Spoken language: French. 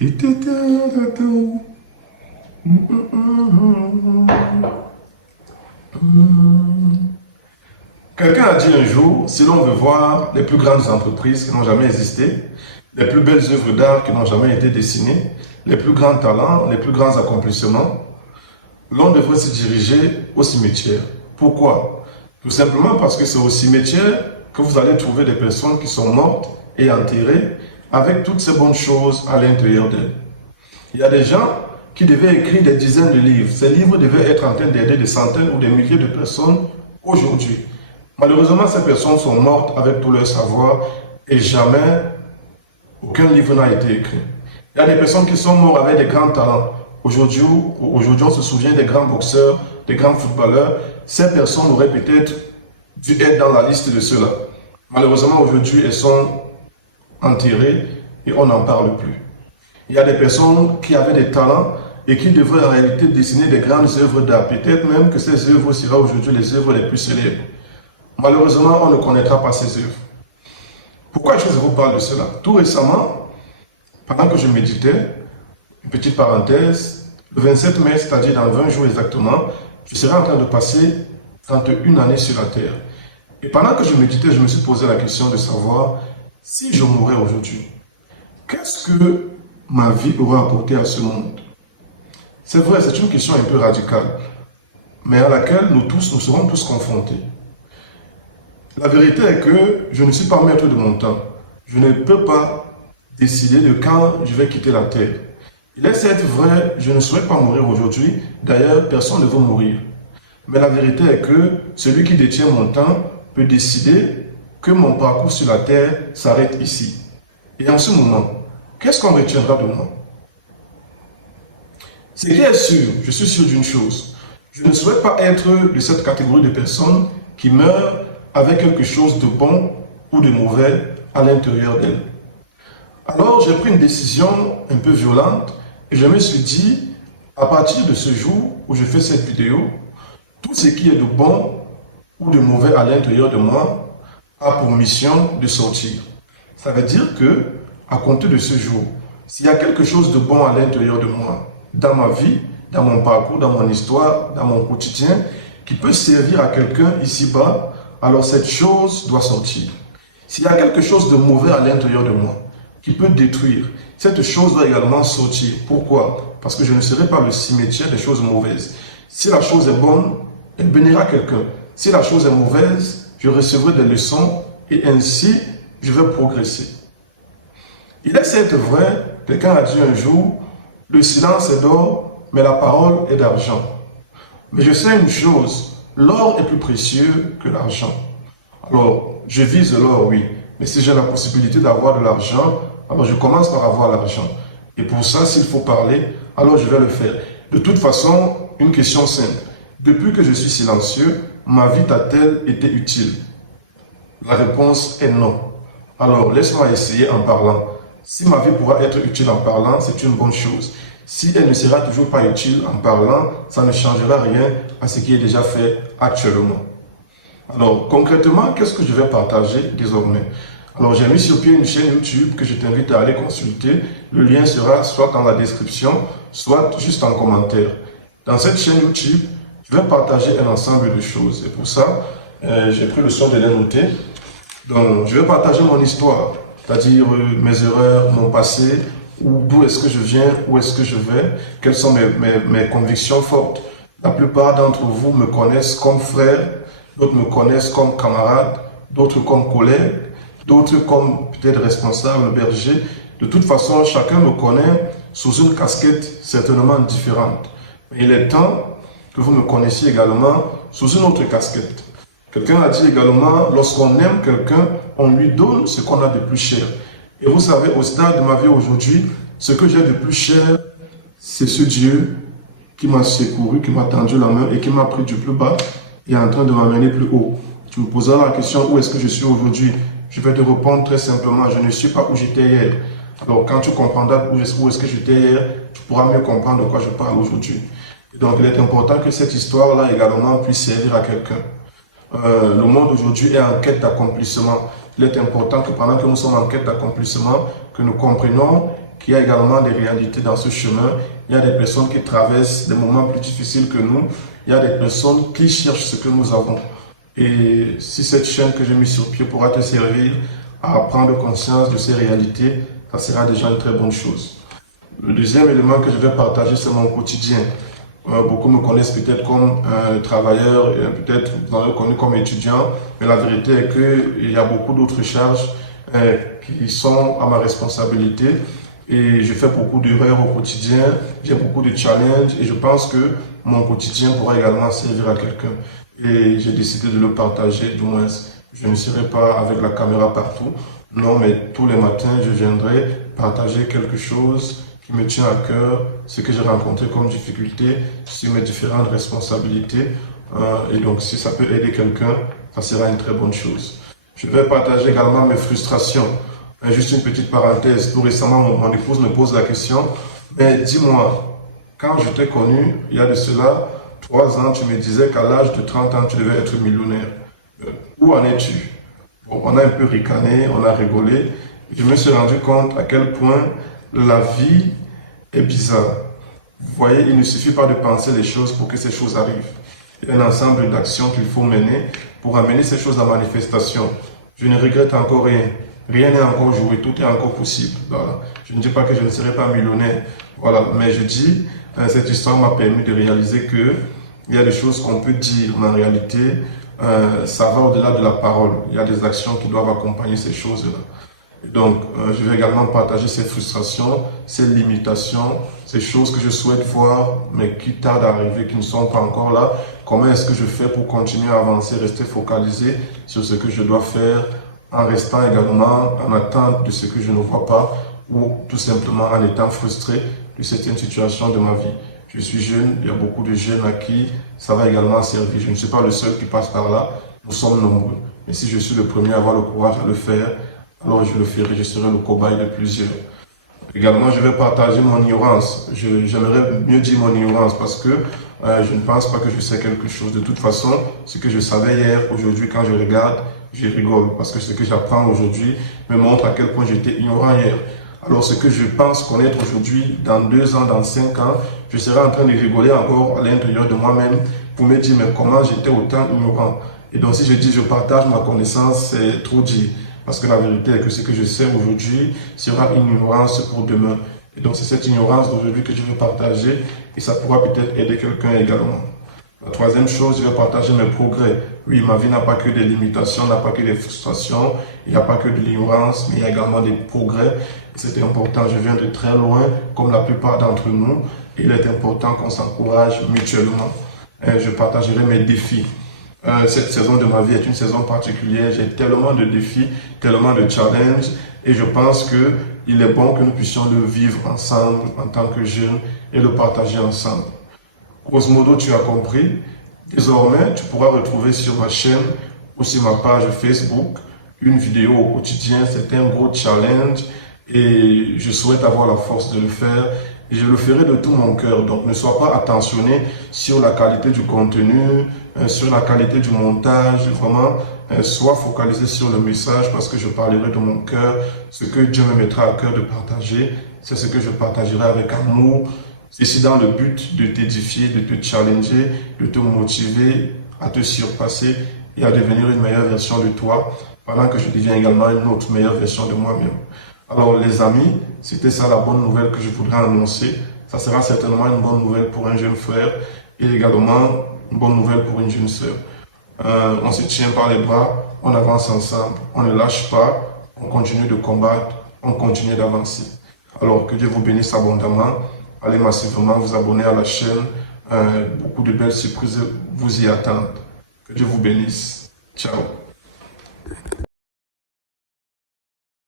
Quelqu'un a dit un jour, si l'on veut voir les plus grandes entreprises qui n'ont jamais existé, les plus belles œuvres d'art qui n'ont jamais été dessinées, les plus grands talents, les plus grands accomplissements, l'on devrait se diriger au cimetière. Pourquoi? Tout simplement parce que c'est au cimetière que vous allez trouver des personnes qui sont mortes et enterrées avec toutes ces bonnes choses à l'intérieur d'elles. Il y a des gens qui devaient écrire des dizaines de livres. Ces livres devaient être en train d'aider des centaines ou des milliers de personnes aujourd'hui. Malheureusement, ces personnes sont mortes avec tout leur savoir et jamais aucun livre n'a été écrit. Il y a des personnes qui sont mortes avec des grands talents. Aujourd'hui, on se souvient des grands boxeurs, des grands footballeurs. Ces personnes auraient peut-être dû être dans la liste de ceux-là. Malheureusement, aujourd'hui, elles sont enterrées et on n'en parle plus. Il y a des personnes qui avaient des talents et qui devraient en réalité dessiner des grandes œuvres d'art. Peut-être même que ces œuvres seront aujourd'hui les œuvres les plus célèbres. Malheureusement, on ne connaîtra pas ces œuvres. Pourquoi je vous parle de cela? Tout récemment, pendant que je méditais, une petite parenthèse, le 27 mai, c'est-à-dire dans 20 jours exactement, je serai en train de passer 31 années sur la terre. Et pendant que je méditais, je me suis posé la question de savoir si je mourais aujourd'hui, qu'est-ce que ma vie aura apporté à ce monde? C'est vrai, c'est une question un peu radicale, mais à laquelle nous serons tous confrontés. La vérité est que je ne suis pas maître de mon temps. Je ne peux pas décider de quand je vais quitter la terre. Il est certes vrai, je ne souhaite pas mourir aujourd'hui. D'ailleurs, personne ne veut mourir. Mais la vérité est que celui qui détient mon temps peut décider que mon parcours sur la terre s'arrête ici. Et en ce moment, qu'est-ce qu'on retiendra de moi? Ce qui est sûr, je suis sûr d'une chose. Je ne souhaite pas être de cette catégorie de personnes qui meurent avec quelque chose de bon ou de mauvais à l'intérieur d'elles. Alors j'ai pris une décision un peu violente et je me suis dit, à partir de ce jour où je fais cette vidéo, tout ce qui est de bon ou de mauvais à l'intérieur de moi a pour mission de sortir. Ça veut dire que, à compter de ce jour, s'il y a quelque chose de bon à l'intérieur de moi, dans ma vie, dans mon parcours, dans mon histoire, dans mon quotidien, qui peut servir à quelqu'un ici-bas, alors cette chose doit sortir. S'il y a quelque chose de mauvais à l'intérieur de moi, qui peut détruire, cette chose doit également sortir. Pourquoi? Parce que je ne serai pas le cimetière des choses mauvaises. Si la chose est bonne, elle bénira quelqu'un. Si la chose est mauvaise, je recevrai des leçons et ainsi, je vais progresser. Il est certes vrai, quelqu'un a dit un jour, le silence est d'or, mais la parole est d'argent. Mais je sais une chose, l'or est plus précieux que l'argent. Alors, je vise l'or, oui. Mais si j'ai la possibilité d'avoir de l'argent, alors je commence par avoir l'argent. Et pour ça, s'il faut parler, alors je vais le faire. De toute façon, une question simple. Depuis que je suis silencieux, ma vie t'a-t-elle été utile? La réponse est non. Alors, laisse-moi essayer en parlant. Si ma vie pourra être utile en parlant, c'est une bonne chose. Si elle ne sera toujours pas utile en parlant, ça ne changera rien à ce qui est déjà fait actuellement. Alors, concrètement, qu'est-ce que je vais partager désormais? Alors, j'ai mis sur pied une chaîne YouTube que je t'invite à aller consulter. Le lien sera soit dans la description, soit juste en commentaire. Dans cette chaîne YouTube, je vais partager un ensemble de choses. Et pour ça, j'ai pris le soin de les noter. Donc, je vais partager mon histoire, c'est-à-dire mes erreurs, mon passé, d'où est-ce que je viens, où est-ce que je vais, quelles sont mes convictions fortes. La plupart d'entre vous me connaissent comme frère, d'autres me connaissent comme camarade, d'autres comme collègue, d'autres comme peut-être responsable, berger. De toute façon, chacun me connaît sous une casquette certainement différente. Mais il est temps que vous me connaissiez également sous une autre casquette. Quelqu'un a dit également, lorsqu'on aime quelqu'un, on lui donne ce qu'on a de plus cher. Et vous savez, au stade de ma vie aujourd'hui, ce que j'ai de plus cher, c'est ce Dieu qui m'a secouru, qui m'a tendu la main et qui m'a pris du plus bas et est en train de m'amener plus haut. Tu me poseras la question, où est-ce que je suis aujourd'hui? Je vais te répondre très simplement, je ne suis pas où j'étais hier. Alors quand tu comprendras où est-ce que j'étais hier, tu pourras mieux comprendre de quoi je parle aujourd'hui. Et donc il est important que cette histoire-là également puisse servir à quelqu'un. Le monde aujourd'hui est en quête d'accomplissement. Il est important que pendant que nous sommes en quête d'accomplissement, que nous comprenions qu'il y a également des réalités dans ce chemin. Il y a des personnes qui traversent des moments plus difficiles que nous. Il y a des personnes qui cherchent ce que nous avons. Et si cette chaîne que j'ai mise sur pied pourra te servir à prendre conscience de ces réalités, ça sera déjà une très bonne chose. Le deuxième élément que je vais partager, c'est mon quotidien. Beaucoup me connaissent peut-être comme travailleur, peut-être vous m'avez connu comme étudiant, mais la vérité est qu'il y a beaucoup d'autres charges qui sont à ma responsabilité et je fais beaucoup d'erreurs au quotidien, j'ai beaucoup de challenges et je pense que mon quotidien pourra également servir à quelqu'un. Et j'ai décidé de le partager, du moins je ne serai pas avec la caméra partout, non, mais tous les matins je viendrai partager quelque chose qui me tient à cœur, ce que j'ai rencontré comme difficulté sur mes différentes responsabilités. Et donc, si ça peut aider quelqu'un, ça sera une très bonne chose. Je vais partager également mes frustrations. Juste une petite parenthèse. Tout récemment, mon épouse me pose la question, mais dis-moi, quand je t'ai connu, il y a de cela 3 ans, tu me disais qu'à l'âge de 30 ans, tu devais être millionnaire. Où en es-tu? Bon, on a un peu ricané, on a rigolé. Je me suis rendu compte à quel point la vie est bizarre. Vous voyez, il ne suffit pas de penser les choses pour que ces choses arrivent. Il y a un ensemble d'actions qu'il faut mener pour amener ces choses à manifestation. Je ne regrette encore rien. Rien n'est encore joué, tout est encore possible. Voilà. Je ne dis pas que je ne serai pas millionnaire. Voilà. Mais je dis, cette histoire m'a permis de réaliser que il y a des choses qu'on peut dire, mais en réalité, ça va au-delà de la parole. Il y a des actions qui doivent accompagner ces choses-là. Donc, je vais également partager ces frustrations, ces limitations, ces choses que je souhaite voir, mais qui tardent à arriver, qui ne sont pas encore là. Comment est-ce que je fais pour continuer à avancer, rester focalisé sur ce que je dois faire, en restant également en attente de ce que je ne vois pas, ou tout simplement en étant frustré de certaines situations de ma vie. Je suis jeune, il y a beaucoup de jeunes à qui ça va également servir. Je ne suis pas le seul qui passe par là, nous sommes nombreux. Mais si je suis le premier à avoir le courage de le faire, alors je le ferai, je serai le cobaye de plusieurs. Également, je vais partager mon ignorance. J'aimerais mieux dire mon ignorance parce que je ne pense pas que je sais quelque chose. De toute façon, ce que je savais hier, aujourd'hui, quand je regarde, je rigole. Parce que ce que j'apprends aujourd'hui me montre à quel point j'étais ignorant hier. Alors ce que je pense connaître aujourd'hui, dans 2 ans, dans 5 ans, je serai en train de rigoler encore à l'intérieur de moi-même pour me dire mais comment j'étais autant ignorant. Et donc si je dis je partage ma connaissance, c'est trop dire. Parce que la vérité est que ce que je sais aujourd'hui sera une ignorance pour demain. Et donc c'est cette ignorance d'aujourd'hui que je veux partager et ça pourra peut-être aider quelqu'un également. La troisième chose, je vais partager mes progrès. Oui, ma vie n'a pas que des limitations, n'a pas que des frustrations, il n'y a pas que de l'ignorance, mais il y a également des progrès. C'est important, je viens de très loin, comme la plupart d'entre nous. Et il est important qu'on s'encourage mutuellement. Je partagerai mes défis. Cette saison de ma vie est une saison particulière. J'ai tellement de défis, tellement de challenges. Et je pense qu'il est bon que nous puissions le vivre ensemble en tant que jeunes et le partager ensemble. Grosso modo, tu as compris. Désormais, tu pourras retrouver sur ma chaîne ou sur ma page Facebook une vidéo au quotidien. C'est un gros challenge et je souhaite avoir la force de le faire. Et je le ferai de tout mon cœur. Donc, ne sois pas attentionné sur la qualité du contenu, sur la qualité du montage. Vraiment, sois focalisé sur le message parce que je parlerai de mon cœur. Ce que Dieu me mettra à cœur de partager, c'est ce que je partagerai avec amour. C'est dans le but de t'édifier, de te challenger, de te motiver à te surpasser et à devenir une meilleure version de toi, pendant que je deviens également une autre meilleure version de moi-même. Alors les amis, c'était ça la bonne nouvelle que je voudrais annoncer. Ça sera certainement une bonne nouvelle pour un jeune frère et également une bonne nouvelle pour une jeune sœur. On se tient par les bras, on avance ensemble, on ne lâche pas, on continue de combattre, on continue d'avancer. Alors que Dieu vous bénisse abondamment. Allez massivement vous abonner à la chaîne. Beaucoup de belles surprises vous y attendent. Que Dieu vous bénisse. Ciao.